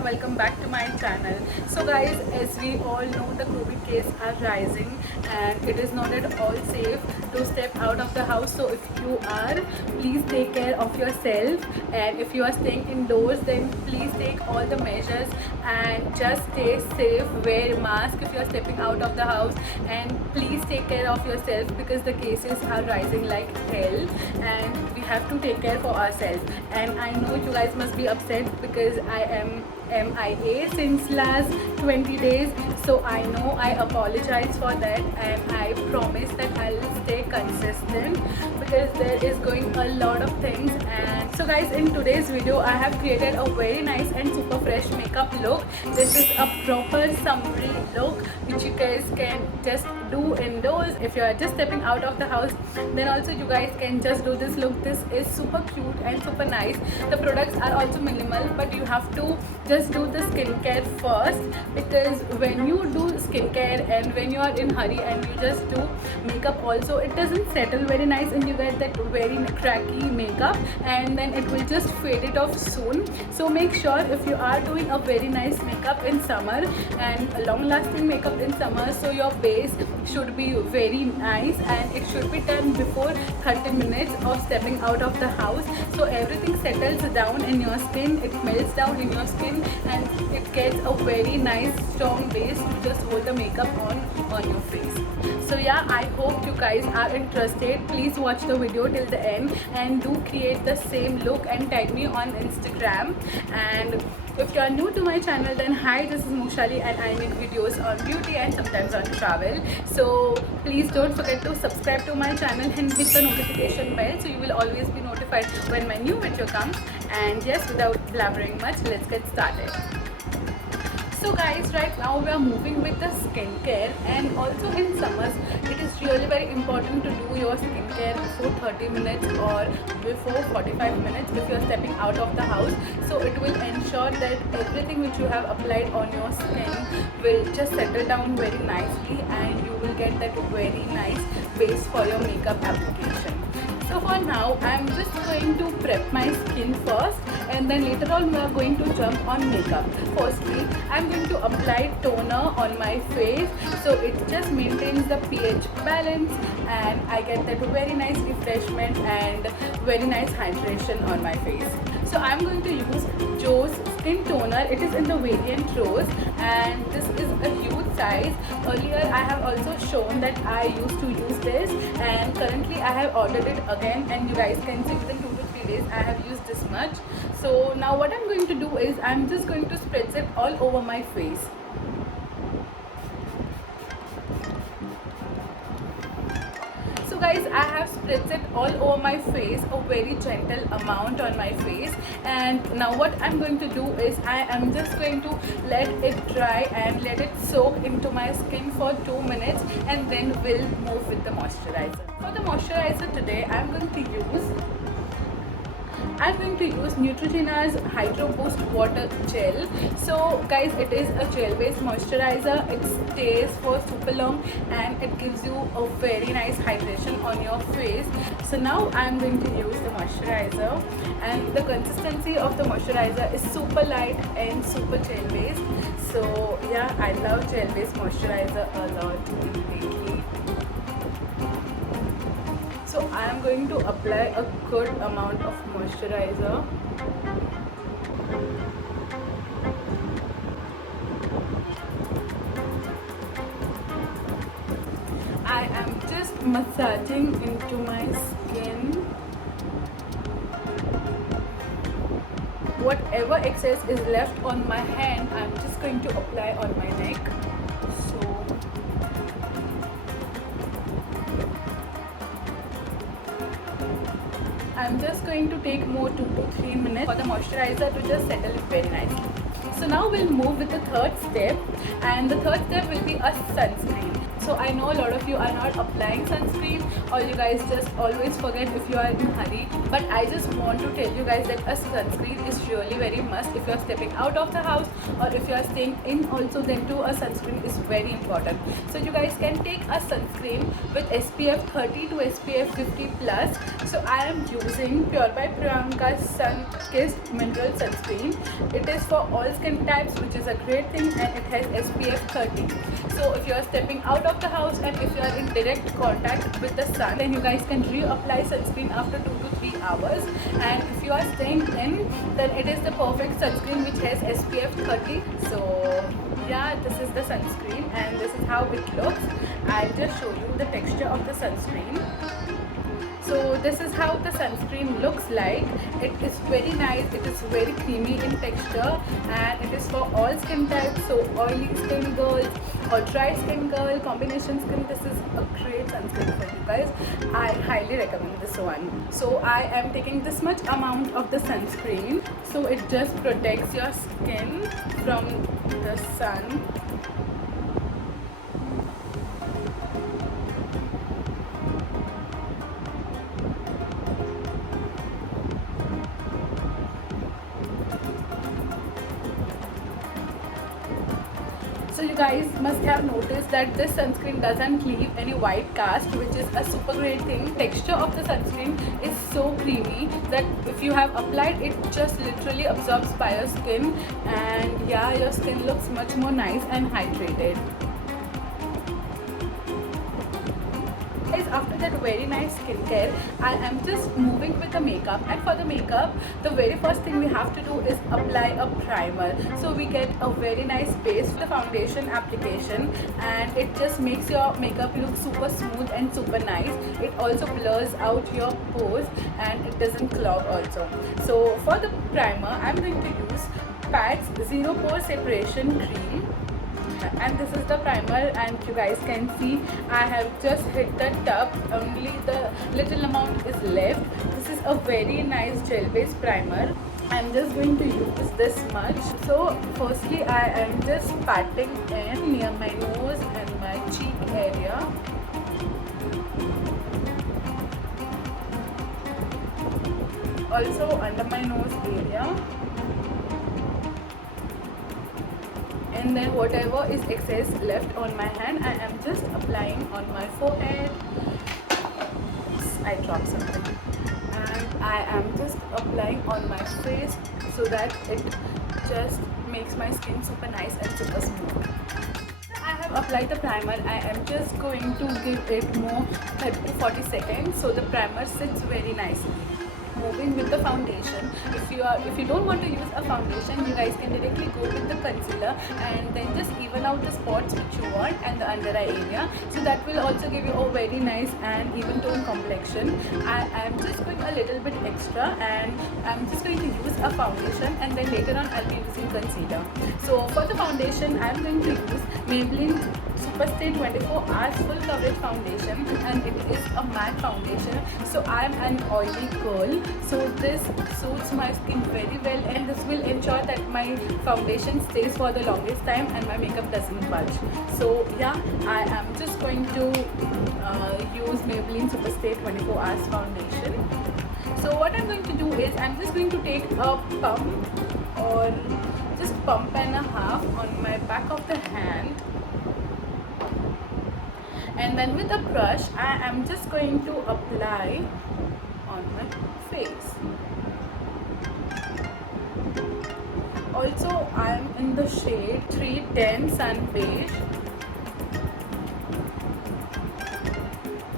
and welcome back to my channel. So guys, as we all know, the COVID cases are rising and it is not at all safe to step out of the house. So if you are, please take care of yourself, and if you are staying indoors, then please take all the measures and just stay safe. Wear mask if you are stepping out of the house, and please take care of yourself because the cases are rising like hell and we have to take care for ourselves. And I know you guys must be upset because I am MIA since last 20 days, so I know I apologize for that, and I promise that I'll stay consistent because there is going a lot of things. And so guys, in today's video I have created a very nice and super fresh makeup look. This is a proper summery look which you guys can just do indoors. If you are just stepping out of the house, then also you guys can just do this look. This is super cute and super nice. The products are also minimal, but you have to just do the skincare first, because when you do skincare and when you are in hurry and you just do makeup also, it doesn't settle very nice and you get that very cracky makeup and then it will just fade it off soon. So make sure if you are doing a very nice makeup in summer and a long lasting makeup in summer, so your base should be very nice and it should be done before 30 minutes of stepping out of the house, so everything settles down in your skin, it melts down in your skin and it gets a very nice strong base to just hold the makeup on your face. So yeah, I hope you guys are interested. Please watch the video till the end and do create the same look and tag me on Instagram. And if you are new to my channel, then hi, this is Moshali and I make videos on beauty and sometimes on travel. So please don't forget to subscribe to my channel and hit the notification bell so you will always be notified when my new video comes. And yes, without blabbering much, let's get started. So guys, right now we are moving with the skincare, and also in summers it is really very important to do your skincare before 30 minutes or before 45 minutes if you are stepping out of the house. So it will ensure that everything which you have applied on your skin will just settle down very nicely and you will get that very nice base for your makeup application. So for now, I am just going to prep my skin first, and then later on we are going to jump on makeup. Firstly, I am going to apply toner on my face, so it just maintains the pH balance and I get that very nice refreshment and very nice hydration on my face. So I am going to use Joe's Skin Toner. It is in the variant Rose and this is a huge size. Earlier I have also shown that I used to use this, and currently I have ordered it again, and you guys can see within 2 to 3 days I have used this much. So now what I'm going to do is I'm just going to spread it all over my face. Guys, I have spread it all over my face, a very gentle amount on my face. And now what I'm going to do is I am just going to let it dry and let it soak into my skin for 2 minutes, and then we'll move with the moisturizer. For the moisturizer today, I'm going to use Neutrogena's Hydro Boost Water Gel. So guys, it is a gel based moisturizer. It stays for super long and it gives you a very nice hydration on your face. So now I'm going to use the moisturizer, and the consistency of the moisturizer is super light and super gel based. So yeah, I love gel based moisturizer a lot lately. So I am going to apply a good amount of moisturizer. I am just massaging into my skin. Whatever excess is left on my hand, I'm just going to apply on my neck. I'm just going to take more 2 to 3 minutes for the moisturizer to just settle it very nicely. So now we'll move with the third step, and the third step will be a sunscreen. So I I know a lot of you are not applying sunscreen, or you guys just always forget if you are in a hurry, but I just want to tell you guys that a sunscreen is really very must if you are stepping out of the house, or if you are staying in also, then too a sunscreen is very important. So you guys can take a sunscreen with SPF 30 to SPF 50 plus. So I am using Pure by Priyanka Sun Kissed Mineral Sunscreen. It is for all skin types, which is a great thing, and it has SPF 30. So if you are stepping out of the house and if you are in direct contact with the sun, then you guys can reapply sunscreen after 2 to 3 hours. And if you are staying in, then it is the perfect sunscreen which has SPF 30. So yeah, this is the sunscreen and this is how it looks. I'll just show you the texture of the sunscreen. So this is how the sunscreen looks like. It is very nice, it is very creamy in texture, and it is for all skin types. So oily skin girls or dry skin girl, combination skin, this is a great sunscreen for you guys. I highly recommend this one. So I am taking this much amount of the sunscreen, so it just protects your skin from the sun. So you guys must have noticed that this sunscreen doesn't leave any white cast, which is a super great thing. Texture of the sunscreen is so creamy that if you have applied it, just literally absorbs by your skin, and yeah, your skin looks much more nice and hydrated. After that very nice skincare, I am just moving with the makeup, and for the makeup, the very first thing we have to do is apply a primer. So we get a very nice base for the foundation application, and it just makes your makeup look super smooth and super nice. It also blurs out your pores and it doesn't clog also. So for the primer, I'm going to use Pat's Zero Pore Separation Cream. And this is the primer, and you guys can see I have just hit the tub, only the little amount is left. This is a very nice gel based primer. I'm just going to use this much. So firstly, I am just patting in near my nose and my cheek area. Also under my nose area. And then whatever is excess left on my hand, I am just applying on my forehead. I dropped something. And I am just applying on my face so that it just makes my skin super nice and super smooth. I have applied the primer. I am just going to give it more 30 to 40 seconds so the primer sits very nicely. Moving with the foundation, if you don't want to use a foundation, you guys can directly go with the concealer and then just even out the spots which you want and the under eye area. So that will also give you a very nice and even tone complexion. I am just going a little bit extra, and I'm just going to use a foundation, and then later on I'll be using concealer. So for the foundation, I'm going to use Maybelline Superstay 24 Hours Full Coverage Foundation, and it is a matte foundation. So I'm an oily girl, so this suits my skin very well, and this will ensure that my foundation stays for the longest time and my makeup doesn't budge. So yeah, I am just going to use Maybelline Superstay 24 Hours Foundation. So what I'm going to do is I'm just going to take a pump, or just pump and a half on my back of the hand. And then with a brush, I am just going to apply on my face. Also, I am in the shade 310 Sun Beige.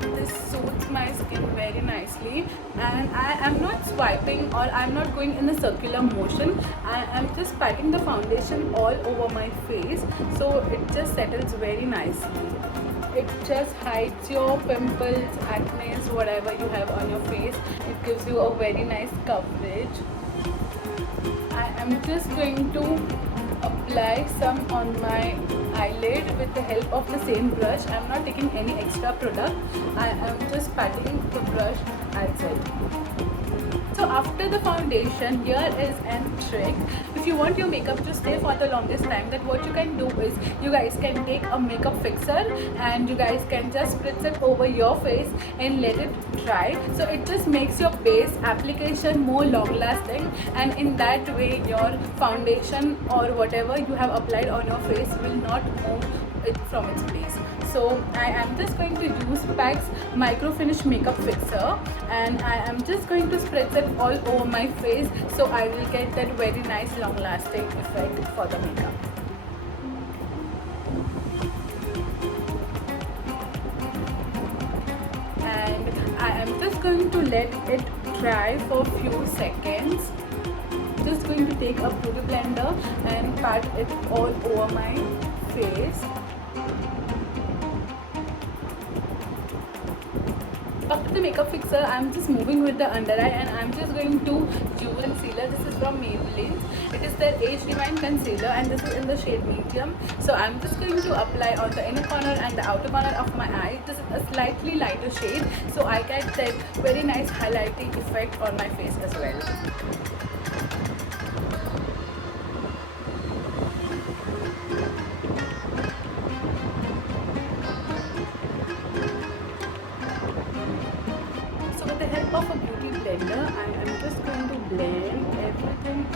This suits my skin very nicely, and I am not swiping or I am not going in a circular motion. I am just patting the foundation all over my face, so it just settles very nicely. It just hides your pimples, acne, whatever you have on your face. It gives you a very nice coverage. I am just going to apply some on my eyelid with the help of the same brush. I am not taking any extra product. I am just patting the brush outside. So after the foundation, here is a trick. If you want your makeup to stay for the longest time, that what you can do is you guys can take a makeup fixer and you guys can just spritz it over your face and let it dry. So it just makes your base application more long lasting, and in that way your foundation or whatever you have applied on your face will not move it from its place. So I am just going to use PAC's Micro Finish Makeup Fixer, and I am just going to spread it all over my face, so I will get that very nice long lasting effect for the makeup. And I am just going to let it dry for a few seconds. Just going to take a beauty blender and pat it all over my face. After the makeup fixer, I'm just moving with the under eye, and I'm just going to use concealer. This is from Maybelline. It is their Age Rewind concealer, and this is in the shade medium. So I'm just going to apply on the inner corner and the outer corner of my eye. This is a slightly lighter shade, so I get that very nice highlighting effect on my face as well. With the help of a beauty blender, I am just going to blend everything.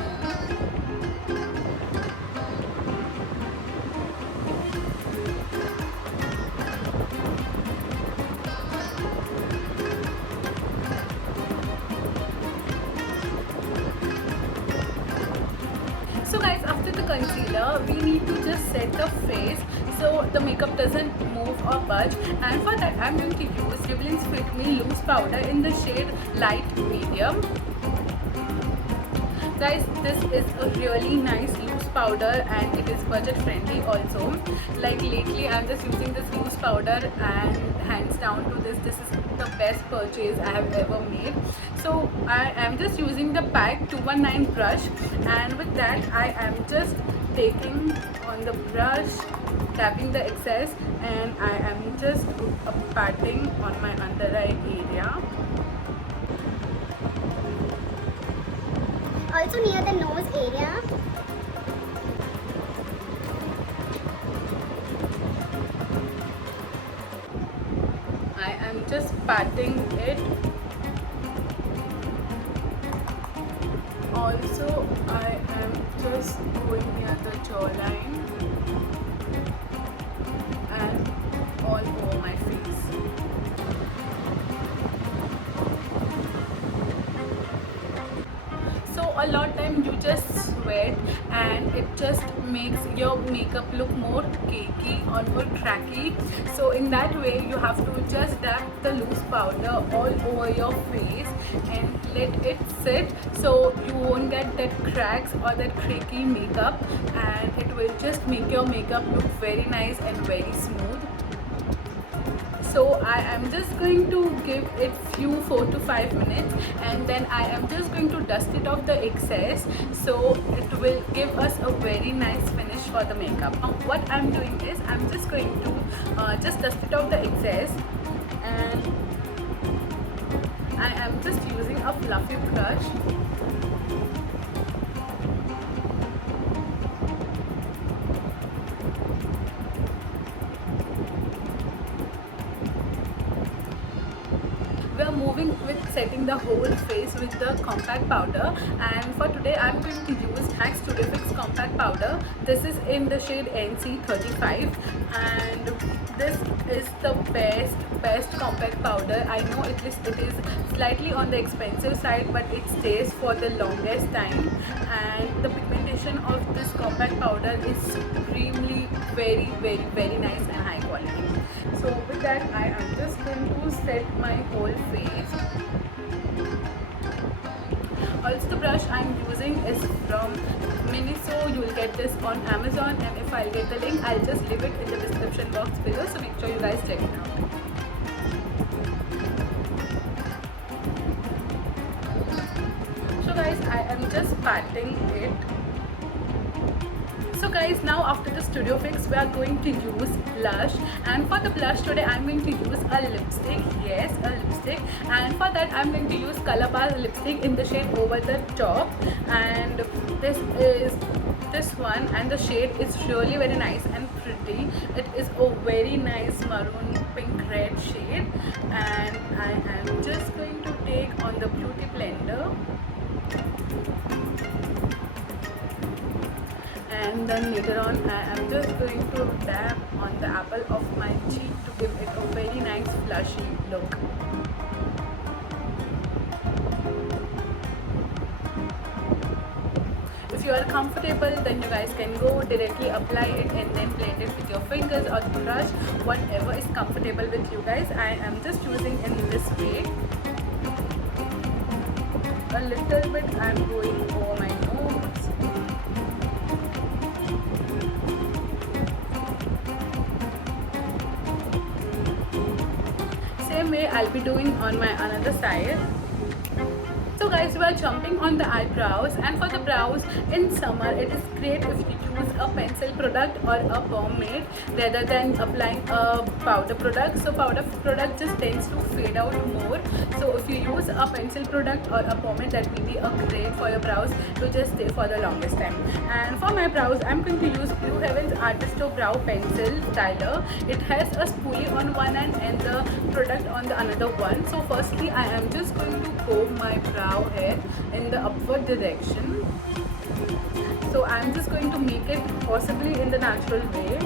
So guys, after the concealer, we need to just set the face so the makeup doesn't move or budge, and for that I'm going to use Maybelline's Fit Me Loose Powder in the shade Light Medium. Guys, this is a really nice loose powder and it is budget friendly also. Like lately I'm just using this loose powder, and hands down to this is the best purchase I have ever made. So I am just using the PAC 219 brush, and with that I am just taking on the brush, tapping the excess, and I am just patting on my under eye area. Also near the nose area. I am just patting it. Also, I am just going near the jawline and all over my face. A lot of time you just sweat and it just makes your makeup look more cakey or more cracky. So in that way you have to just dab the loose powder all over your face and let it sit, so you won't get that cracks or that cracky makeup, and it will just make your makeup look very nice and very smooth. So I am just going to give it few 4 to 5 minutes, and then I am just going to dust it off the excess, so it will give us a very nice finish for the makeup. Now what I'm doing is I'm just going to just dust it off the excess, and I am just using a fluffy brush. We are moving with setting the whole face with the compact powder, and for today I'm going to use MAC Studio Fix compact powder. This is in the shade NC35, and this is the best compact powder. I know it is slightly on the expensive side, but it stays for the longest time, and the pigmentation of this compact powder is supremely very nice and high quality. So with that I am just going to set my whole face. Also the brush I'm using is from Miniso. You will get this on Amazon, and if I'll get the link I'll just leave it in the description box below, so make sure you guys check it out. So guys, I am just patting it. So So guys, now after the studio fix, we are going to use blush, and for the blush today I'm going to use a lipstick. Yes, a lipstick. And for that I'm going to use Colourpop lipstick in the shade Over the Top, and this is this one, and the shade is really very nice and pretty. It is a very nice maroon pink red shade, and I am just going to take on the beauty blender, and then later on I am just going to dab on the apple of my cheek to give it a very nice flushy look. If you are comfortable, then you guys can go directly apply it and then blend it with your fingers or the brush, whatever is comfortable with you guys. I am just using in this way. A little bit I am going over my nose. Same way I'll be doing on my another side. So guys, we are jumping on the eyebrows, and for the brows in summer it is great if you use a pencil product or a pomade rather than applying a powder product. So powder product just tends to fade out more. So if you use a pencil product or a pomade, that will be a great for your brows to just stay for the longest time. And for my brows, I'm going to use Blue Heaven's Artisto Brow Pencil Styler. It has a spoolie on one end and the product on the another one. So firstly, I am just going to comb my brow hair in the upward direction. So I'm just going to make it possibly in the natural way.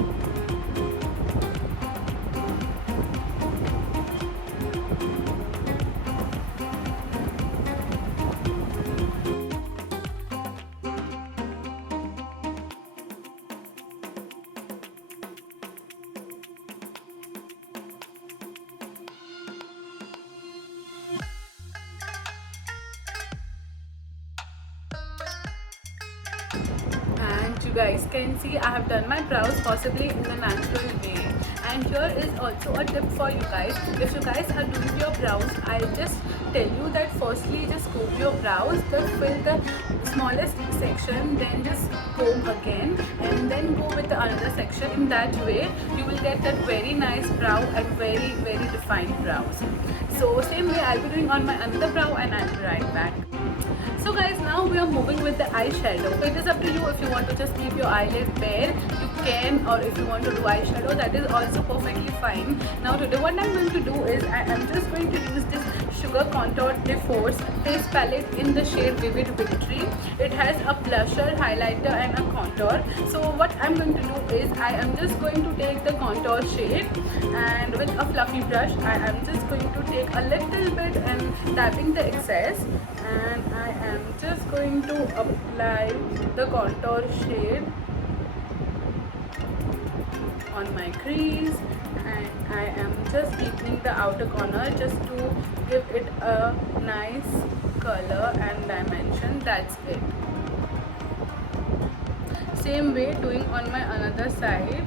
You guys can see I have done my brows possibly in the natural way. And here is also a tip for you guys. If you guys are doing your brows, I'll just tell you that firstly just comb your brows, just fill the smallest section, then just comb again and then go with the another section. In that way you will get that very nice brow and very defined brows. So same way I'll be doing on my another brow, and I'll be right back. So guys, now we are moving with the eyeshadow. So it is up to you. If you want to just keep your eyelid bare, you can, or if you want to do eyeshadow, that is also perfectly fine. Now today what I'm going to do is I am just going to use this Sugar Contour de Force face palette in the shade Vivid Victory. It has a blusher, highlighter and a contour. So what I'm going to do is I am just going to take the contour shade, and with a fluffy brush I am just going to take a little bit and tapping the excess, and I am just going to apply the contour shade on my crease, and I am just deepening the outer corner just to give it a nice color and dimension. That's it. Same way doing on my another side.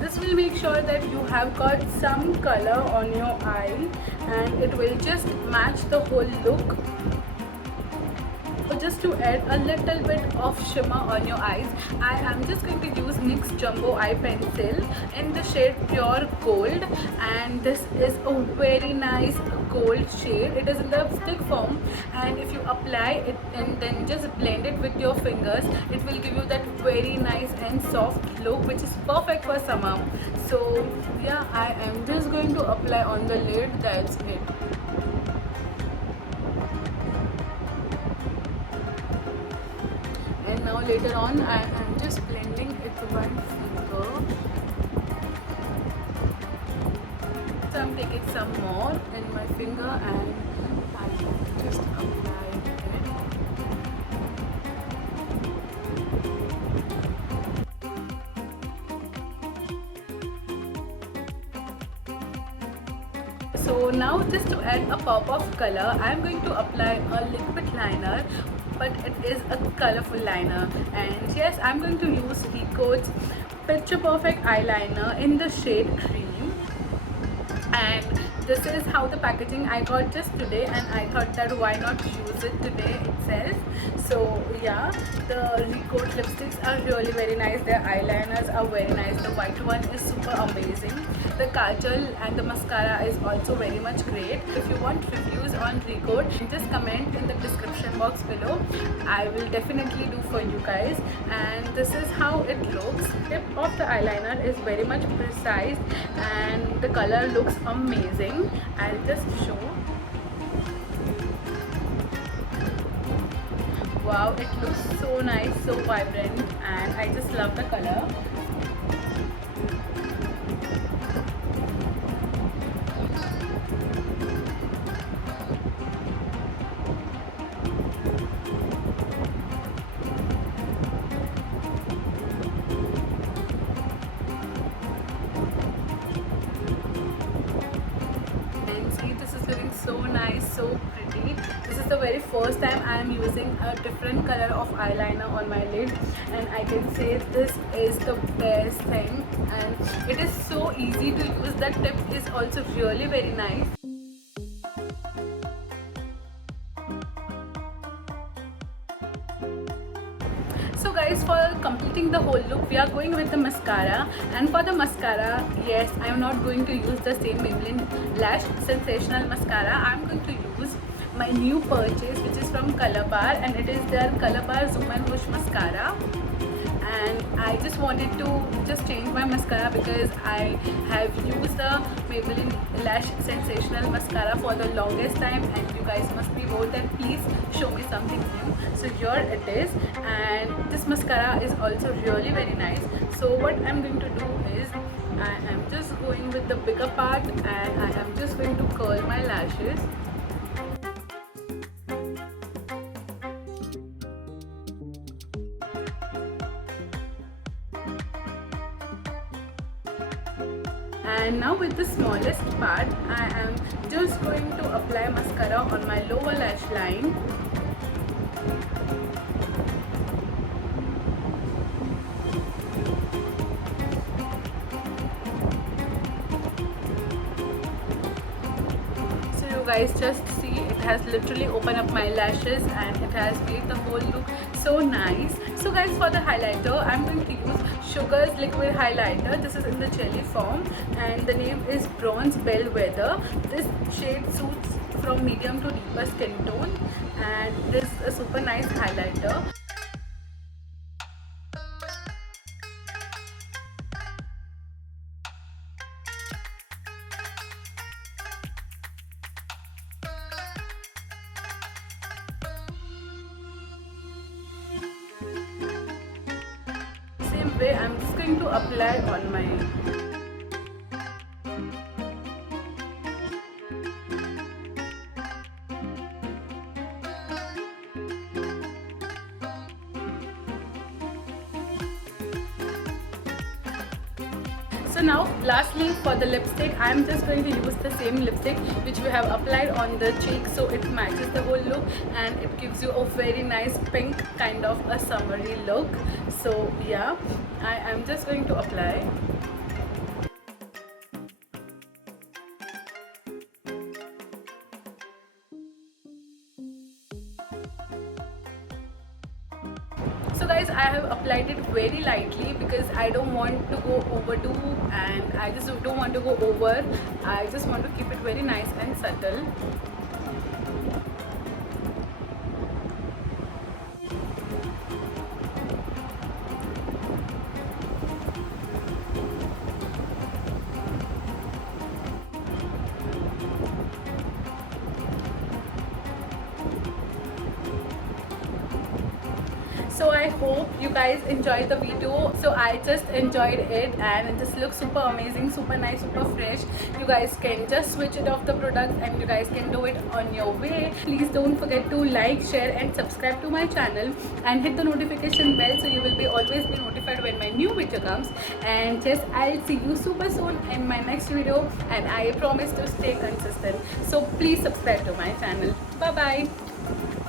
This will make sure that you have got some color on your eye, and it will just match the whole look. So just to add a little bit of shimmer on your eyes, I am just going to use NYX Jumbo Eye Pencil in the shade Pure Gold, and this is a very nice gold shade. It is in the stick form, and if you apply it and then just blend it with your fingers, it will give you that very nice and soft look, which is perfect for summer. So yeah, I am just going to apply on the lid. That's it. And now later on I am just blending it with one finger. So I'm taking some more in my finger and I just apply it. So now just to add a pop of color, I am going to apply a liquid liner, but it is a colorful liner. And yes, I'm going to use Kiko's Picture Perfect eyeliner in the shade Cream. And this is how the packaging I got just today, and I thought that why not use it today itself. So yeah, the Recoat lipsticks are really very nice. Their eyeliners are very nice. The white one is super amazing. The kajal and the mascara is also very much great. If you want reviews on Recoat, just comment in the description box below. I will definitely do for you guys. And this is how it looks. Tip of the eyeliner is very much precise and the color looks amazing. I'll just show. Wow, it looks so nice, so vibrant, and I just love the color. Looking so nice, so pretty. This is the very first time I am using a different color of eyeliner on my lid, and I can say this is the best thing, and it is so easy to use. That tip is also really very nice. So guys, for completing the whole look, we are going with the mascara, and for the mascara, yes, I am not going to use the same Maybelline Lash Sensational Mascara. I am going to use my new purchase, which is from Colorbar, and it is their Colorbar Zoom and Whoosh Mascara. And I just wanted to just change my mascara because I have used the Maybelline Lash Sensational Mascara for the longest time, and you guys must be bold and please show me something new. So here it is, and this mascara is also really very nice. So what I'm going to do is I am just going with the bigger part, and I am just going to curl my lashes. And now with the smallest part, I am just going to apply mascara on my lower lash line. So you guys just see, it has literally opened up my lashes and it has made the whole look so nice. So guys, for the highlighter, I'm going to use Sugar's liquid highlighter. This is in the jelly form, and the name is Bronze Bellwether. This shade suits from medium to deeper skin tone, and this is a super nice highlighter. Same way, I'm just going to apply on my So now lastly, for the lipstick, I am just going to use the same lipstick which we have applied on the cheek, so it matches the whole look and it gives you a very nice pink kind of a summery look. So yeah, I am just going to apply. So guys, I have applied it very lightly because I don't want to go overdo, and I just don't want to go over. I just want to keep it very nice and subtle. So I hope you guys enjoyed the video. So I just enjoyed it and it just looks super amazing, super nice, super fresh. You guys can just switch it off the product and you guys can do it on your way. Please don't forget to like, share and subscribe to my channel and hit the notification bell so you will be always be notified when my new video comes. And just I'll see you super soon in my next video, and I promise to stay consistent. So please subscribe to my channel. Bye bye.